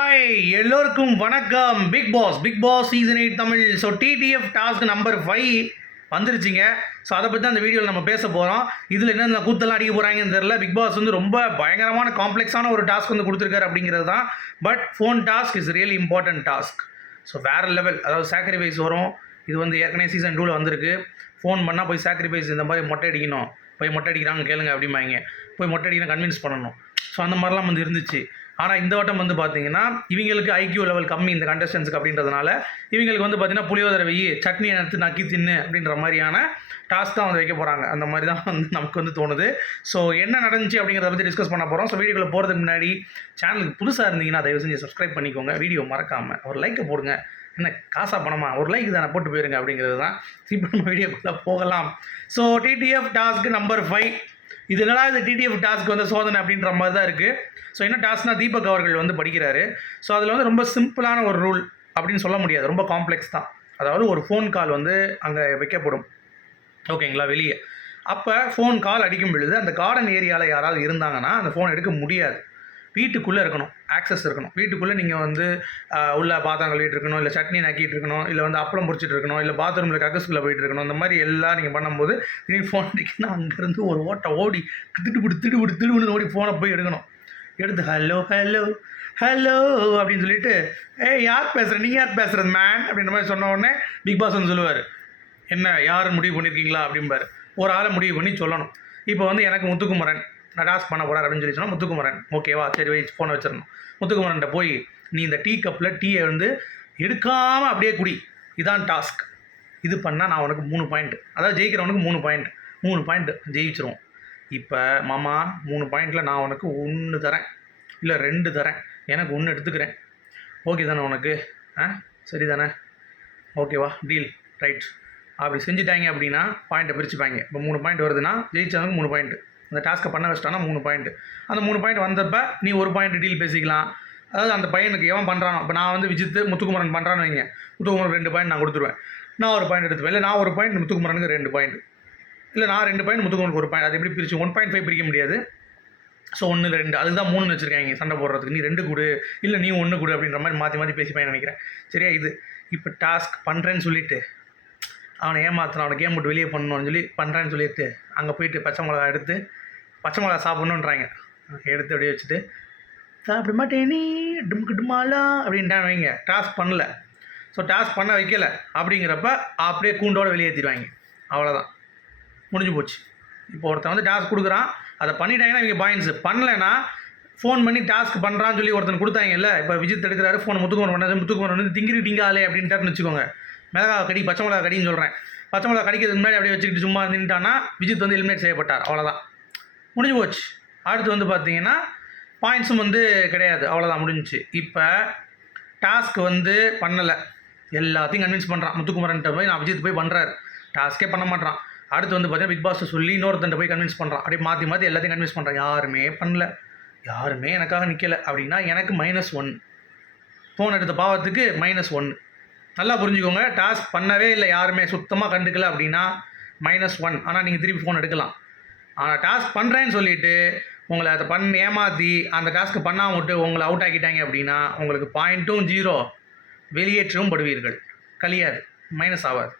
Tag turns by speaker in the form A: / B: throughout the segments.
A: Hi எல்லோருக்கும் வணக்கம். Bigg Boss Bigg Boss season eight Tamil. So TTF task number five வந்துருச்சுங்க. So அதை பற்றி தான் அந்த வீடியோவில் நம்ம பேச போகிறோம் இதில் என்னென்ன கூத்தெல்லாம் அடிக்க போகிறாங்கன்னு தெரில பிக் பாஸ் வந்து ரொம்ப பயங்கரமான காம்ப்ளெக்ஸான ஒரு டாஸ்க் வந்து கொடுத்துருக்காரு அப்படிங்கிறது தான். But phone task is really important task so வேறு லெவல் அதாவது சாக்ரிஃபைஸ் வரும். இது வந்து ஏற்கனவே சீசன் டூவில் வந்திருக்கு. ஃபோன் பண்ணால் போய் சாக்ரிஃபைஸ் இந்த மாதிரி மொட்டை அடிக்கணும். போய் மொட்டை அடிக்கிறாங்க கேளுங்க அப்படிம்பாங்க. போய் மொட்டை அடிக்கணும் கன்வின்ஸ் பண்ணணும். ஸோ அந்த மாதிரிலாம் வந்து இருந்துச்சு. ஆனால் இந்த வட்டம் வந்து பார்த்தீங்கன்னா இவங்களுக்கு ஐக்யூ லெவல் கம்மி இந்த கண்டஸ்டன்ஸுக்கு அப்படின்றதுனால இவங்களுக்கு வந்து பார்த்தீங்கன்னா புளியோதரை வெயி சட்னி எடுத்து நக்கி தின்னு அப்படின்ற மாதிரியான டாஸ்க் தான் வந்து வைக்க போகிறாங்க அந்த மாதிரி தான் வந்து நமக்கு வந்து தோணுது. ஸோ என்ன நடந்துச்சு அப்படிங்கிறத பற்றி டிஸ்கஸ் பண்ண போகிறோம் ஸோ வீடியோக்குள்ள போகிறதுக்கு முன்னாடி சேனலுக்கு புதுசாக இருந்தீங்கன்னா தயவு செஞ்சு சப்ஸ்கிரைப் பண்ணிக்கோங்க. வீடியோ மறக்காமல் ஒரு லைக்கை போடுங்க. என்ன காசா பணமா? ஒரு லைக் தானே போட்டு போயிருங்க அப்படிங்கிறது தான். இப்போ நம்ம வீடியோக்குள்ளே போகலாம். So TTF task number five இது என்னடா இது டிடிஎஃப் டாஸ்க் வந்து சோதனை அப்படின்ற மாதிரி தான் இருக்குது ஸோ என்ன டாஸ்க்னா தீபக் அவர்கள் வந்து படிக்கிறாரு. ஸோ அதில் வந்து ரொம்ப சிம்பிளான ஒரு ரூல் அப்படின்னு சொல்ல முடியாது. ரொம்ப காம்ப்ளெக்ஸ் தான். அதாவது ஒரு ஃபோன் கால் வந்து அங்கே வைக்கப்படும். ஓகேங்களா வெளியே. அப்போ ஃபோன் கால் அடிக்கும் பொழுது அந்த கார்டன் ஏரியாவில் யாராவது இருந்தாங்கன்னா அந்த ஃபோன் எடுக்க முடியாது. வீட்டுக்குள்ளே இருக்கணும் ஆக்சஸ் இருக்கணும். வீட்டுக்குள்ளே நீங்கள் வந்து உள்ள பாத்திரம் கழுவிட்டு இருக்கணும் இல்லை சட்னி நாக்கிட்டு இருக்கணும் இல்லை வந்து அப்பளம் பிடிச்சிட்டு இருக்கணும் இல்லை பாத்ரூமில் கக்கஸ்குள்ளே போயிட்டு இருக்கணும் இந்த மாதிரி எல்லாம் நீங்கள் பண்ணும்போது திடீர்னு ஃபோன் அடிக்கணும் அங்கேருந்து ஒரு ஓட்டை ஓடி திடுபிடி திடுபிடி திடுபிடின்னு ஓடி ஃபோனை போய் எடுக்கணும். எடுத்து ஹலோ ஹலோ ஹலோ அப்படின்னு சொல்லிட்டு ஏய் யார் பேசுகிற நீங்கள் யார் பேசுகிறது மேன் அப்படின்ற மாதிரி சொன்ன உடனே பிக் பாஸ் வந்து சொல்லுவார். என்ன யார் முடிவு பண்ணியிருக்கீங்களா அப்படிம்பார். ஒரு ஆளை முடிவு பண்ணி சொல்லணும். இப்போ வந்து எனக்கு முத்துக்குமரன் நான் டாஸ்க் பண்ண போகிறார் அப்படின்னு சொல்லி சொன்னால் முத்துக்குமரன். ஓகேவா சரி வை ஃபோனை வச்சிடணும். முத்துக்குமரன்ட்ட போய் நீ இந்த டீ கப்பில் டீயை வந்து எடுக்காமல் அப்படியே குடி. இதான் டாஸ்க் இது பண்ணால் நான் உனக்கு மூணு பாயிண்ட் அதாவது ஜெயிக்கிறவனுக்கு மூணு பாயிண்ட் மூணு பாயிண்ட் ஜெயிச்சிருவோம் இப்போ மாமா மூணு பாயிண்டில் நான் உனக்கு ஒன்று தரேன். இல்லை ரெண்டு தரேன். எனக்கு ஒன்று எடுத்துக்கிறேன். ஓகே தானே உனக்கு? ஆ? சரி தானே? ஓகேவா டீல் ரைட் அப்படி செஞ்சுட்டாங்க அப்படின்னா பாயிண்ட்டை பிரிச்சுப்பாங்க. இப்போ மூணு பாயிண்ட் வருதுன்னா ஜெயிச்சவனுக்கு மூணு பாயிண்ட்டு அந்த டாஸ்க்கை பண்ண வச்சிட்டானா மூணு பாயிண்ட் அந்த மூணு பாயிண்ட் வந்தப்போ நீ ஒரு பாயிண்ட் டீல் பேசிக்கலாம். அதாவது அந்த பையனுக்கு எவன் பண்ணுறானோ இப்போ நான் வந்து விஜித்து முத்துக்குமரன் பண்ணுறான்னு வைங்க. முத்துக்குமரன் ரெண்டு பாயிண்ட் நான் கொடுத்துருவேன். நான் ஒரு பாயிண்ட் எடுத்துப்பேன். இல்லை நான் ஒரு பாயிண்ட் முத்துக்குமரனுக்கு ரெண்டு பாயிண்ட் இல்லை நான் ரெண்டு பாயிண்ட் முத்துக்குமரனுக்கு ஒரு பாயிண்ட் அது எப்படி பிரிச்சு ஒன் பாயிண்ட் ஃபைவ் பிரிக்க முடியாது. ஸோ ஒன்று ரெண்டு. அதுக்கு தான் மூணு வச்சுருக்காங்க சண்டை போடுறதுக்கு. நீ ரெண்டு கொடு. இல்லை நீ ஒன்று கொடு அப்படின்ற மாதிரி மாற்றி மாற்றி பேசிப்பேன் நினைக்கிறேன். சரியா இது. இப்போ டாஸ்க் பண்ணுறேன்னு சொல்லிட்டு அவனை ஏமாத்தணும் அவனை கேம் விட்டு வெளியே பண்ணணும்னு சொல்லி பண்ணுறேன்னு சொல்லிட்டு அங்கே போயிட்டு பச்சை மிளகா எடுத்து பச்சை மிளகா சாப்பிட்ணுன்றாங்க. எடுத்து அப்படியே வச்சுட்டு சாப்பிட மாட்டேன் நீ டுமுக்கு டுமாலா அப்படின்ட்டான் வைங்க டாஸ்க் பண்ணல. ஸோ டாஸ்க் பண்ண வைக்கல. அப்படிங்கிறப்ப அப்படியே கூண்டோடு வெளியேற்றிடுவாங்க அவ்வளோதான் முடிஞ்சு போச்சு. இப்போ ஒருத்தன் வந்து டாஸ்க் கொடுக்குறான். அதை பண்ணிட்டாங்கன்னா இவங்க பாயிண்ட்ஸ். பண்ணலைன்னா ஃபோன் பண்ணி டாஸ்க் பண்ணுறான்னு சொல்லி ஒருத்தன் கொடுத்தாங்கல்ல இப்போ விஜித் எடுக்கிறாரு ஃபோன் முத்துக்குமர் பண்ணாரு முத்துக்குமர் வந்து திங்கிரி டிங்காலே அப்படின்ட்டாருன்னு வச்சுக்கோங்க. மிளகா கடி பச்சை மிளகா கடின்னு சொல்கிறேன் பச்சை மிளகா கடிக்கிறதுக்கு முன்னாடி அப்படியே வச்சுக்கிட்டு சும்மா நின்ட்டான்னா விஜித் வந்து எலிமினேட் செய்யப்பட்டார். அவ்வளோதான் முடிஞ்சு போச்சு. அடுத்து வந்து பார்த்தீங்கன்னா பாயிண்ட்ஸும் வந்து கிடையாது. அவ்வளோதான் முடிஞ்சுச்சு. இப்போ டாஸ்க் வந்து பண்ணலை. எல்லாத்தையும் கன்வின்ஸ் பண்ணுறான் முத்துக்குமரன்ட்ட போய் நான் விஜித் போய் பண்ணுறாரு டாஸ்க்கே பண்ண மாட்டான். அடுத்து வந்து பார்த்தீங்கன்னா பிக் பாஸ் சொல்லி இன்னொருத்தன்ட்ட போய் கன்வின்ஸ் பண்ணுறான் அப்படியே மாற்றி மாற்றி எல்லாத்தையும் கன்வின்ஸ் பண்ணுறான் யாருமே பண்ணல. யாருமே எனக்காக நிற்கலை அப்படின்னா எனக்கு மைனஸ் ஒன் ஃபோன் எடுத்த பாவத்துக்கு மைனஸ் ஒன் நல்லா புரிஞ்சுக்கோங்க. டாஸ்க் பண்ணவே இல்லை. யாருமே சுத்தமாக கண்டுக்கல அப்படின்னா மைனஸ் ஒன் ஆனால் நீங்கள் திருப்பி ஃபோன் எடுக்கலாம். ஆனால் டாஸ்க் பண்ணுறேன்னு சொல்லிட்டு உங்களை அதை பண் ஏமாற்றி அந்த டாஸ்க்கு பண்ணாமல் விட்டு உங்களை அவுட் ஆக்கிட்டாங்க அப்படின்னா உங்களுக்கு பாயிண்ட்டும் ஜீரோ வெளியேற்றவும் படுவீர்கள். கழியாது மைனஸ் ஆகாது.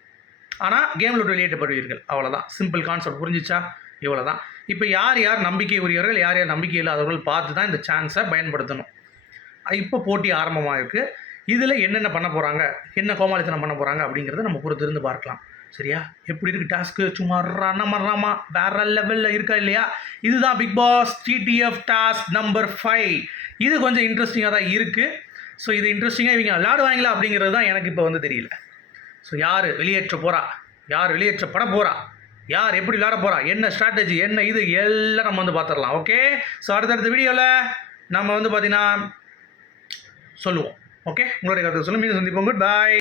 A: ஆனால் கேமில் விட்டு வெளியேற்றப்படுவீர்கள். அவ்வளோதான் சிம்பிள் கான்செப்ட் புரிஞ்சிச்சா? இவ்வளோ தான் இப்போ யார் யார் நம்பிக்கை உரியவர்கள் யார் யார் நம்பிக்கை இல்லாதவர்கள் பார்த்து தான் இந்த சான்ஸை பயன்படுத்தணும். இப்போ போட்டி ஆரம்பமாக இருக்குது இதில் என்னென்ன பண்ண போகிறாங்க என்ன கோமாளித்தனம் பண்ண போகிறாங்க அப்படிங்கிறத நம்ம பொறுத்திருந்து பார்க்கலாம். சரியா? எப்படி இருக்குது டாஸ்க்கு சும்மா ரணம ரமா வேற லெவலில் இருக்கா இல்லையா? இதுதான் Bigg Boss TTF task number five இது கொஞ்சம் இன்ட்ரெஸ்டிங்காக தான் இருக்குது ஸோ இது இன்ட்ரெஸ்டிங்காக இவங்க விளையாடுவாங்களா அப்படிங்கிறது தான் எனக்கு இப்போ வந்து தெரியல. ஸோ யார் வெளியேற்ற போகிறா யார் வெளியேற்றப்பட போகிறா யார் எப்படி விளையாட போகிறா என்ன ஸ்ட்ராட்டஜி என்ன இது? எல்லாம் நம்ம வந்து பார்த்துடலாம் ஓகே ஸோ அடுத்தடுத்த வீடியோவில் நம்ம வந்து பார்த்தீங்கன்னா சொல்லுவோம். ஓகே உங்களுடைய கருத்து சொல்லுங்கள் மீண்டும் சந்திப்போம். குட் பாய்